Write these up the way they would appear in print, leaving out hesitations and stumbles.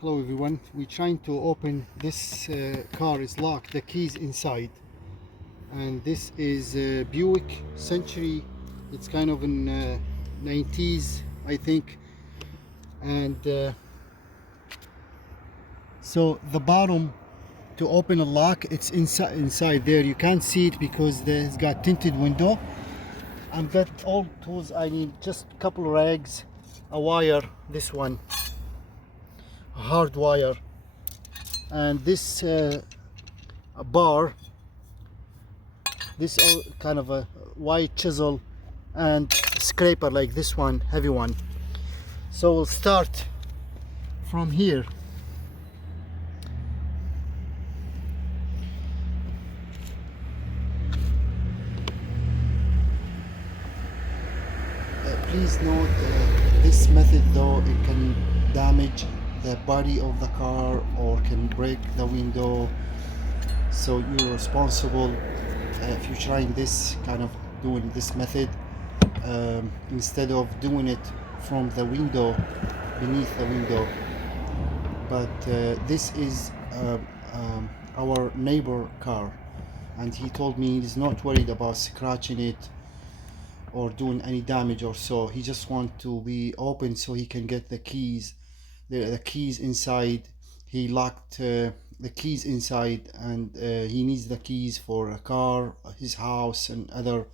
Hello everyone, we're trying to open this car is locked, the keys inside, and this is Buick Century. It's kind of in 90s I think, and so the bottom to open a lock, it's inside there. You can't see it because it's got tinted window. I've got all tools I need, just a couple of rags, a wire, this one, a hard wire, and this a bar, this kind of a white chisel, and scraper like this one, heavy one. So we'll start from here. Please note this method though, it can damage the body of the car or can break the window, so you're responsible if you're trying this kind of doing this method instead of doing it from the window, beneath the window. But this is our neighbor car, and he told me he's not worried about scratching it or doing any damage or so. He just wants to be open so he can get the keys, the keys inside. He locked the keys inside, and he needs the keys for a car, his house, and other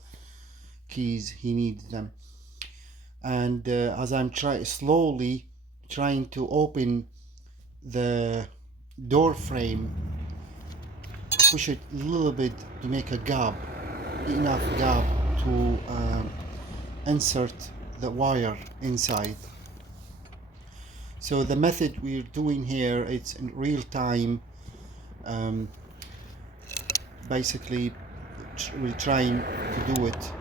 keys he needs them. And as I'm slowly trying to open the door frame, push it a little bit to make a gap, enough gap to insert the wire inside. So the method we're doing here, it's in real time. Basically we're trying to do it,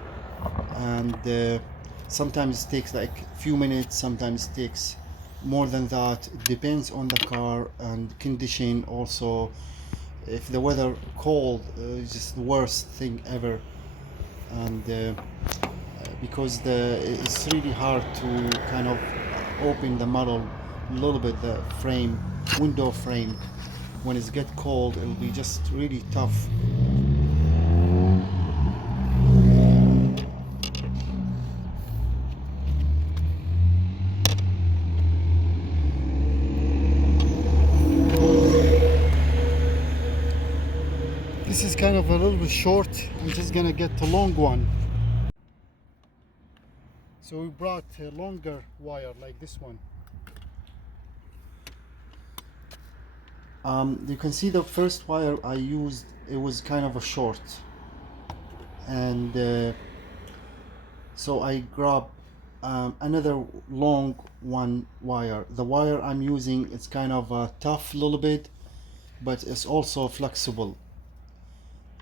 and sometimes it takes like a few minutes, sometimes it takes more than that. It depends on the car and condition also. If the weather cold, it's just the worst thing ever. And because it's really hard to kind of open the metal a little bit, the frame, window frame. When it's get cold, it'll be just really tough. This is kind of a little bit short. I'm just gonna get the long one. So we brought a longer wire like this one. You can see the first wire I used, it was kind of a short, and so I grabbed another long one wire. The wire I'm using, it's kind of tough a little bit, but it's also flexible.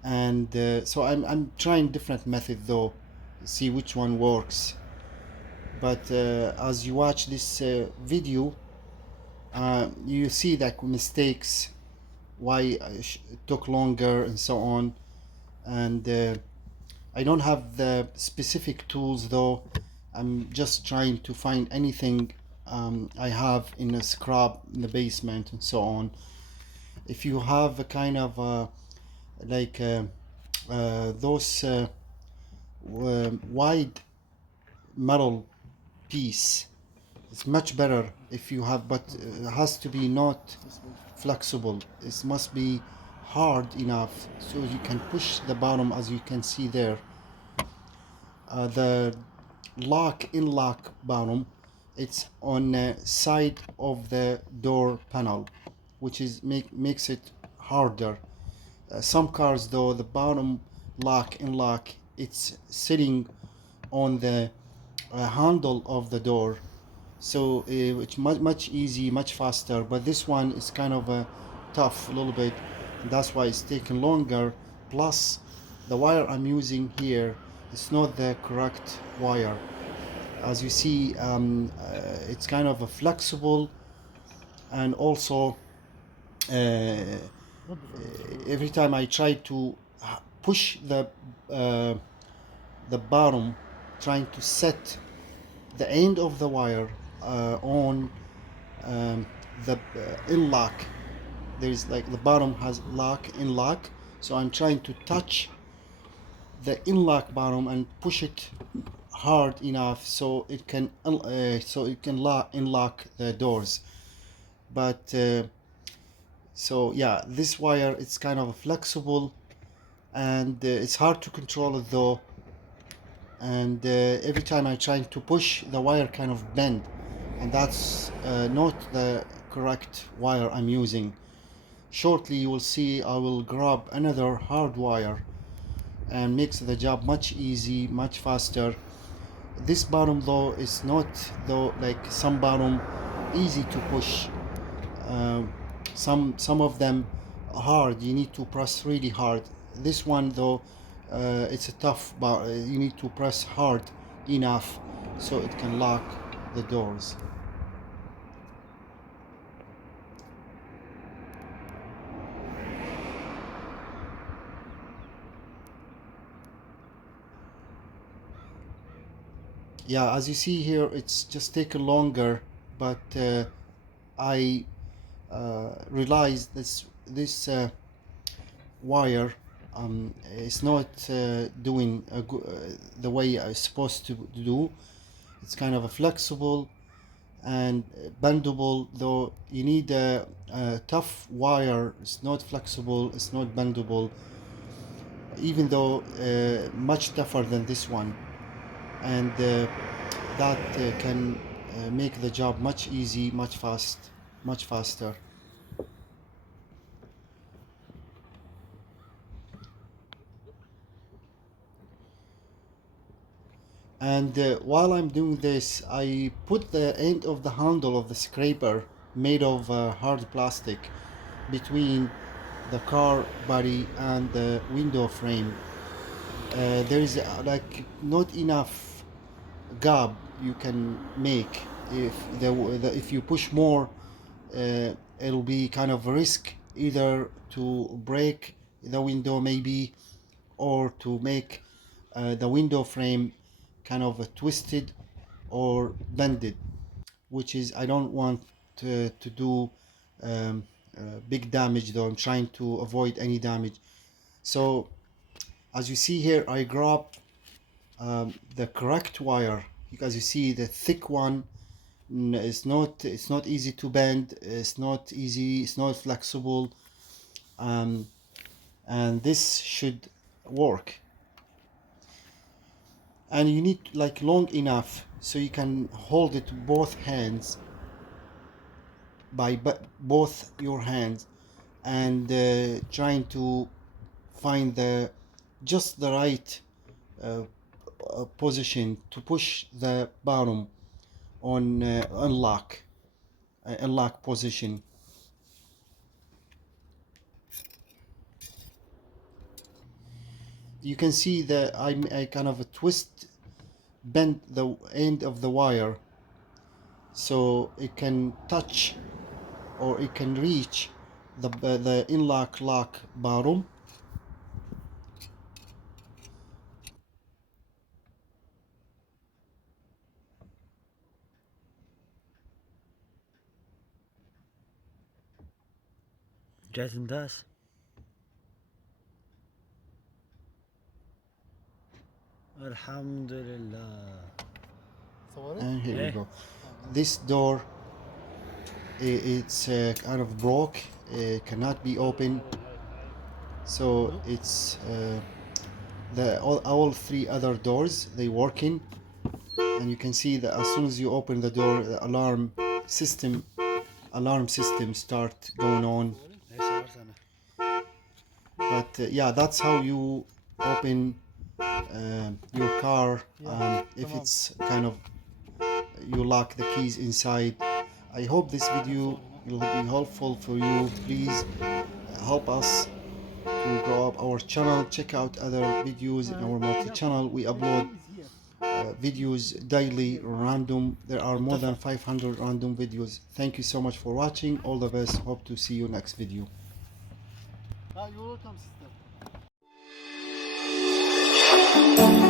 And so I'm trying different method though, see which one works. But as you watch this video, you see that mistakes, why it took longer and so on. And I don't have the specific tools though. I'm just trying to find anything I have in a scrap in the basement and so on. If you have a kind of like those wide metal piece, it's much better if you have, but it has to be not flexible. It must be hard enough so you can push the bottom, as you can see there. The lock bottom, it's on the side of the door panel, which is makes it harder. Some cars though, the bottom lock, it's sitting on the handle of the door, so it's much easy, much faster. But this one is kind of tough a little bit, and that's why it's taking longer. Plus the wire I'm using here, it's not the correct wire. As you see, it's kind of a flexible, and also every time I try to push the bottom, trying to set the end of the wire on the in lock. There's like the bottom has lock in lock, so I'm trying to touch the in lock bottom and push it hard enough so it can unlock the doors. But so yeah, this wire, it's kind of flexible, and it's hard to control it though, and every time I try to push, the wire kind of bend, and that's not the correct wire I'm using. Shortly you will see I will grab another hard wire and makes the job much easy, much faster. This bottom though is not though like some bottom easy to push. Some of them hard, you need to press really hard. This one though, it's a tough, but you need to press hard enough so it can lock the doors. Yeah, as you see here, it's just taken longer, but I realized this wire is not doing the way it's supposed to do. It's kind of a flexible and bendable, though you need a tough wire. It's not flexible, it's not bendable, even though much tougher than this one, and that can make the job much easy, much faster. And while I'm doing this, I put the end of the handle of the scraper, made of hard plastic, between the car body and the window frame. There is like not enough gap you can make. If you push more, it'll be kind of a risk either to break the window maybe, or to make the window frame kind of twisted or bended, which is I don't want to do big damage, though I'm trying to avoid any damage. So as you see here, I grab the correct wire, because you see the thick one it's not easy to bend, it's not flexible, and this should work. And you need like long enough so you can hold it both hands, by both your hands, and trying to find just the right position to push the bottom on unlock position. You can see that I kind of bend the end of the wire so it can touch, or it can reach the lock bottom. جات نداس. الحمد لله. And here we Eh? go. This door, it's kind of broke, it cannot be opened, so it's all three other doors, they working, and you can see that as soon as you open the door, the alarm system start going on. But yeah, that's how you open your car, if it's kind of you lock the keys inside. I hope this video will be helpful for you. Please help us to grow up our channel. Check out other videos in our multi-channel. We upload videos daily, random. There are more than 500 random videos. Thank you so much for watching. All the best. Hope to see you next video. You're welcome, sister.